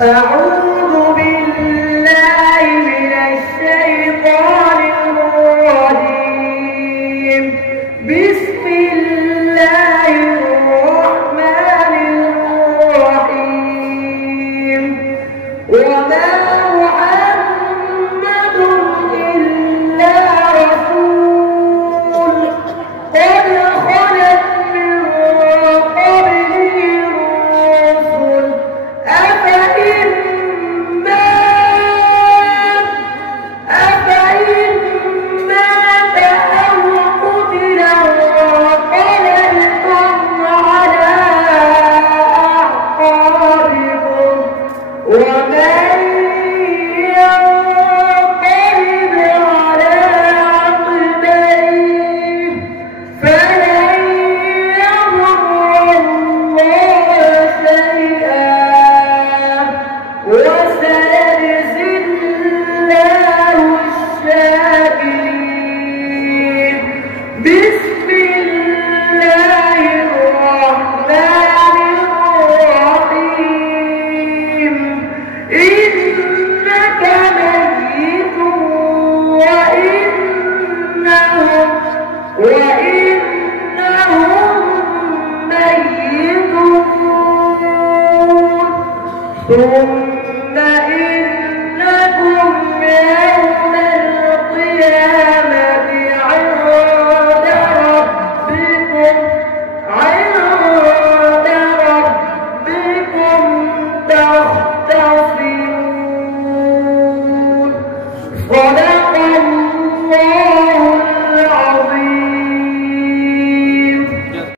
أعوذ بالله من الشيطان الرجيم. بسم الله الرحمن الرحيم. وما محمد إلا رسول قد خلت من قبله الرسل أفإن مات أو قتل انقلبتم على أعقابكم ومن ينقلب على عقبيه فلن يضر الله شيئا وسيجزي الله الشاكرين. بسم الله الرحمن الرحيم. إنك ميت وإنهم ميتون ثم